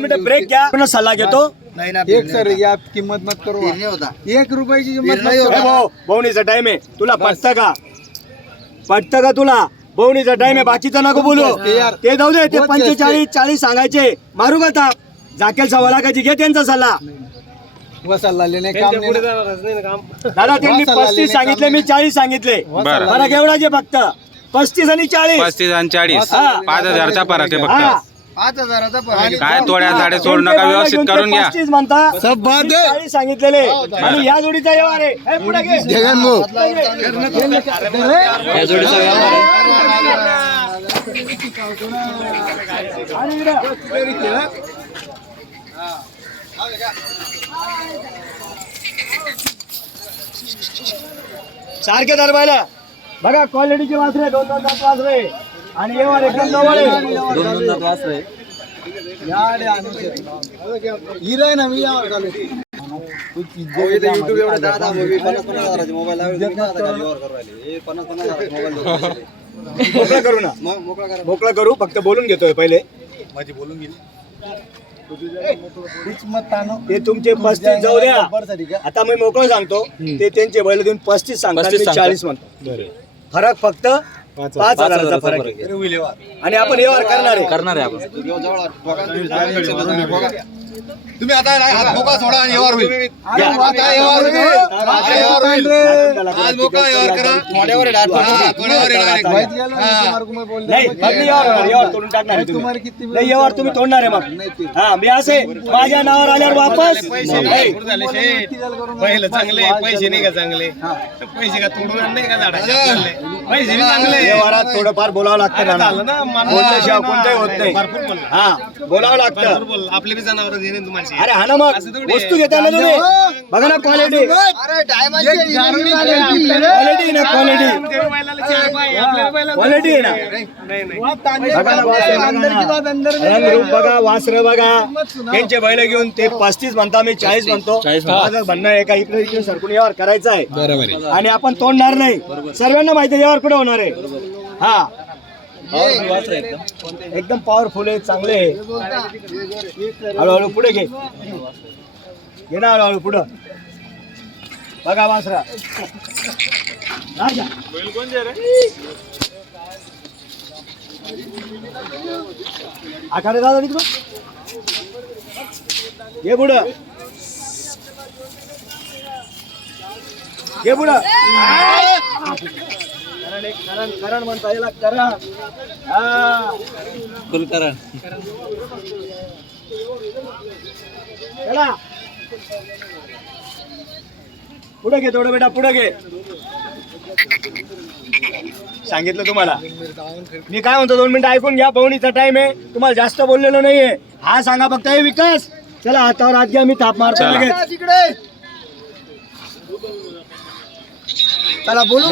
दोन मिनिटं ब्रेक घ्या. पूर्ण सल्ला घेतो. नाही ना एक सर या किंमत मत करू. होता. एक रुपयाची किंमत होता. भाऊ भाऊनीचा टाइम आहे. तुला पटतं का? पटतं का तुला? भाऊनीचा टाइम आहे. बाकीचं नको बोलू. ते जाऊ दे ते पंचेचाळीस चाळीस सांगायचे. मारू का ताप जाकेल सवाला का घे त्यांचा सल्ला. करू वसाला लेणे काम नाही ना. दादा त्यांनी सल्ला पस्तीस लेणे सांगितले काम मी नाही. चाळीस सांगितले. बरं. फरक एवढाच आहे फक्त. पस्तीस आणि चाळीस. पस्तीस आणि चाळीस. हा. पाच हजारचा फरक आहे हा. फक्त पाच हजाराचा काय थोड्या झाडे सोडू नका व्यवस्थित करून घ्या. पस्तीस म्हणता सब बाद मी आहे. चाळीस सांगितलेले. आणि या जोडीचा व्यवहार आहे. हे पुढे घे. जगन भाऊ. आणि इकडं. सारखे दरबायला. बघा क्वालिटीचे वासरे दोन दोन दात वासरे आणि व्यवहार एकदम जवळ आहे. याडे आणू शकतो. हिरा आहे ना मी यावर चालू आहे. मोकळा करू ना. मोकळा करू. फक्त बोलून घेतोय पहिले. मत आणू. ते तुमचे पस्तीस जाऊ द्या? आता मी मोकळं सांगतो. ते त्यांचे बैल देऊन पस्तीस सांगतात मी चाळीस म्हणतो. फरक फक्त पाच हजाराचा फरक आहे. आणि आपण व्यवहार करणार आहे. करणार आहे आपण. तुम्ही आता हात मोकळा सोडा आणि व्यवहार होईल. आता व्यवहार होईल. आता व्यवहार होईल. आज मोकळा व्यवहार करा थोड्यावर हा, थोड्यावर आहे हा. नाही टाकणार आहे तुम्ही. किती नाही व्यवहार तुम्ही तोडणार आहे मग हा मी असे माझ्या नावावर आल्यावर वापस नाही. पहिलं चांगले पैसे नाही का चांगले पैसे का तोडून नाही का झाडाचे? पैसे चांगले व्यवहारात थोडंफार बोलावं लागतं ना झालं ना माणूस- बोलल्याशिवाय कोणतंही होत नाही भरपूर बोलला. हा बोलावं लागतं आपले बी जनावर अरे हा ना मग. वस्तू घेता ना तुम्ही बघा ना क्वालिटी. क्वालिटी ना क्वालिटी क्वालिटी आहे ना. नाही नाही. बघा ना वासरे बघा अंदर की बात अंदर ना. में रंगरूप बघा वासर बघा. त्यांचे बैल घेऊन ते पस्तीस म्हणता मी चाळीस म्हणतो. माझं म्हणणं आहे का इकडे इकडे सरकून व्यवहार करायचा आहे. आणि आपण तोडणार नाही. सर्वांना माहिती आहे व्यवहार कुठे होणार आहे. हा. एकदम. पॉवरफुल आहे चांगले आहे. हळूहळू पुढे घे. घे ना हळूहळू पुढं. बघा वासरा राजा. आखाडे दादा तिकडं ये पुढं. ये पुढं. करण एक करण करण म्हणता याला करण. हा. कुलकरण चला. पुढे घे थोडं बेटा पुढे घे. सांगितलं तुम्हाला. मी काय म्हणतो दोन मिनिटं ऐकून घ्या पवनीचा टाइम आहे. तुम्हाला जास्त बोललेलो नाहीये. हा सांगा फक्त हे विकास. चला हातावर हात घ्या मी थाप मारतो. लगेच. तिकडे. चला बोलू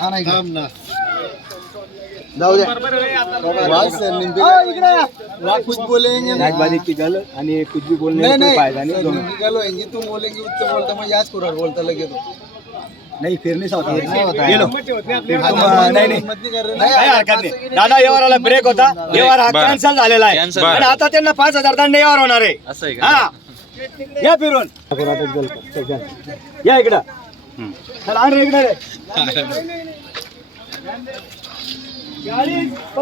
हा जाऊ द्या. सर कुछ बोलेंगे की गल आणि कुछ भी बोलने नहीं में कोई नहीं फायदा नहीं दोनों. तुम बोलेंगे उत्तर बोलता मैं याद कुरार बोलता लगे तो नाही फिर नहीं होता. नहीं होता. ये लो. हाँ, नाही नाही. काही हरकत दादा व्यवहाराला ब्रेक होता. व्यवहार हा. कॅन्सल झालेला आहे. आणि आता त्यांना पाच हजार दंड व्यवहार होणार आहे. असं आहे का? हा. या फिरून. या इकडं. हम्म. चला आण रे इकडं रे.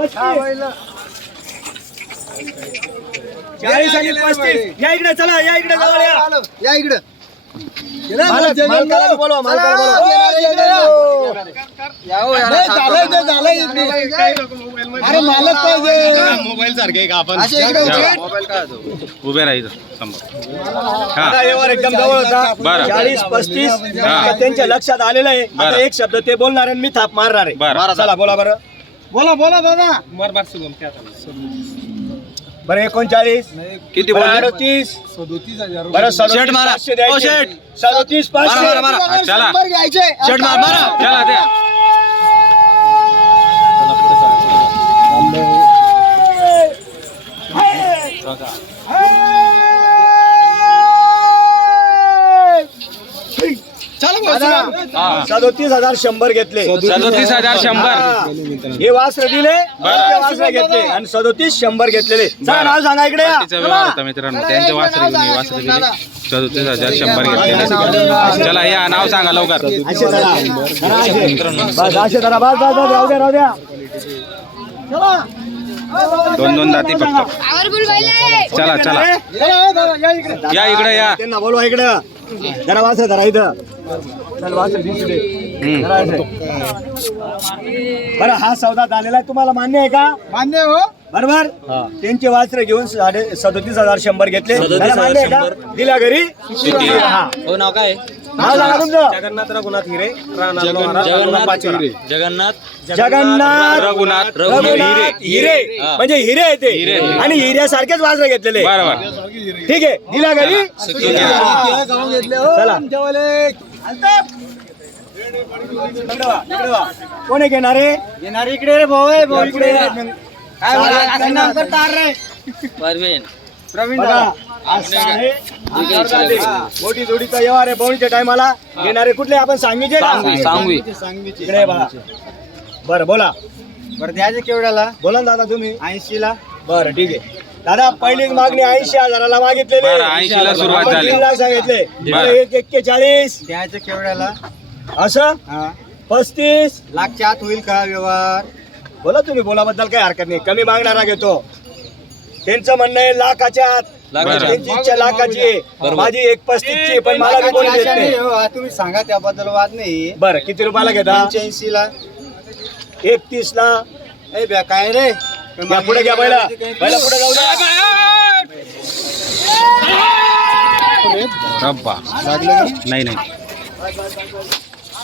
चाळीस. चाळीस आणि पस्तीस या इकडे चला या इकडे जवळ या या इकडे मालक- मालकाला बोलवा, मालकाला बोलवा. नाही, झालंय ते झालंय. अरे मालक पाहिजे. मोबाईल सारखे का आपण. असे इकडे या. उभे. समोर हा. व्यवहार एकदम जवळ होता. बरं. चाळीस पस्तीस हा. त्यांच्या लक्षात आलेलं आहे. आता बरं. एक शब्द ते बोलणार आणि मी थाप मारणार आहे. बरं. चला बोला बरं. बोला बोला दादा. मार मार सुगम त्या हाताला. बरं एकोणचाळीस. किती बोलले? अडतीस सदोतीस. हजार बरं शेट मारा. ओ, शेट. सदोतीस मारा, पाचशे मारा. चला. शंभर घ्यायचे चला दादा, सदोतीस हजार शंभर घेतले. सदोतीस हजार शंभर. हा. हे वास्त्र दिले घेतले. आणि सदोतीस शंभर घेतलेले. नाव सांगा इकडे होता मित्रांनो. त्यांचे वासरे घेऊन हे वासरे दिले सदोतीस हजार शंभर घेतलेले. चला या नाव सांगा लवकर. असे धरा. धरा असे. बस असे धरा बस बस बस राहू द्या राहू द्या. दोन दोन जाती फक्त. चला चला. या इकडे. या त्यांना बोलवा इकडं. जरा इथं. हम्म. जरा असे. बरं हा सौदा झालेला आहे. तुम्हाला मान्य आहे का? मान्य हो. बरोबर? त्यांचे वास्त्र घेऊन साडे सदोतीस हजार शंभर घेतले. त्याला मान्य आहे का? दिल्या घरी? हा. हो नाव काय नाव सांगा तुमचं. जगन्नाथ रघुनाथ हिरे राहणार लोहारा, तालुका पाचोरा. जगन्नाथ जगन्नाथ रघुनाथ रघुनाथ हिरे. म्हणजे हिरे आहे ते. हिरे. आणि हिऱ्यासारखेच वासरे घेतलेले बरोबर. ठीक आहे. दिला घरी गाव घेतले चला. आमच्यावाले इकडे वा, इकडे वा. कोण आहे घेणारे येणार इकडे रे भाऊ आहे भाऊ इकडे काय बोला, असं. नाव करता? रे. परवीन. प्रवीण. मोठी जोडीचा व्यवहार आहे पवनच्या टायमाला. घेणारे कुठले? आपण सांगितले? सांगवी इकडे बघा. बरं बोला. बरं द्यायचे केवढ्याला? बोला ना दादा तुम्ही. ऐंशी ला बरं ठीक आहे. दादा पहिलीच मागणी ऐंशी हजाराला मागितलेली. बरं, 80 ला सुरुवात आपण झाली. तीन लाख सांगितले. बरं, एक एक्केचाळीस द्यायचे केवढ्याला? असं? हा. पस्तीस. लाखच्या आत होईल का व्यवहार? बोला तुम्ही बोलाबद्दल काही हरकत नाही. कमी मागणारा घेतो. त्यांचं म्हणणं आहे लाखाच्या आत. लाखाच्या त्यांची इच्छा लाखाची आहे. माझी एक पस्तीसची पण मला बी कोणी देत नाही, नाही हो, तुम्ही सांगा त्याबद्दल वाद नाही. बरं किती रुपयाला घेता? पंच्याऐंशी ला एकतीस ला ए ब्या काय रे? पुढे घ्या पहिला पहिला पुढे जाऊ द्या. रब्बा नाही नाही.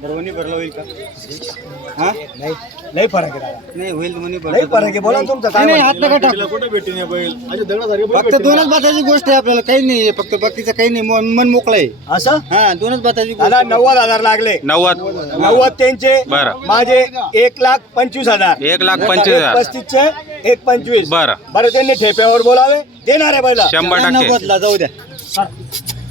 भरलं होईल का? हा? नाही लय फरक आहे दादा. नाही होईल म्हणे लय फरक आहे. बोला ना तुमचं काय नाही म्हणणं? हात नका टाकू. फक्त दोनच बाताची गोष्ट आहे आपल्याला. काही नाही फक्त बाकीचं काही नाही. मन मन मोकळं आहे. असं? हा दोनच बाताची गोष्ट दादा नव्वद हजार लागले. नव्वद. नव्वद त्यांचे. बरं. माझे एक लाख पंचवीस हजार. एक लाख पंचवीस हजार. पस्तीसचे एक पंचवीस. बरं. बरं त्यांनी ठेप्यावर बोलावे. देणार आहे पहिला शंभर टक्के. नव्वदला जाऊ द्या.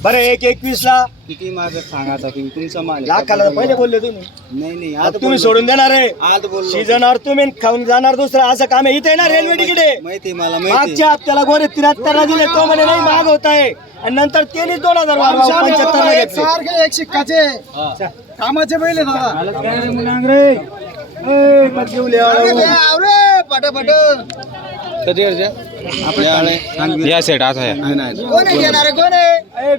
बरं एक एकवीस ला. किती माझं सांगा आता तुम्ही तुमचा माल आहे. लाखाला पहिले बोलले तुम्ही. नाही नाही आता आज तुम्ही सोडून देणार आहे. आज बोललो. सीजनवर तुम्ही खाऊन जाणार दुसरं. असं काम आहे. इथे ना रेल्वे तिकडे. माहिती आहे मला माहिती मागच्या हप्त्याला गोरे त्र्याहत्तर दिले तो म्हणे नाही माग होत आहे. आणि नंतर त्यांनी दोन हजार पंच्याहत्तर ला घेतले. सारखे एक शिक्काचे. कामाचे बैल पटापट या सेट आता या. कोण आहे घेणारे कोण आहे?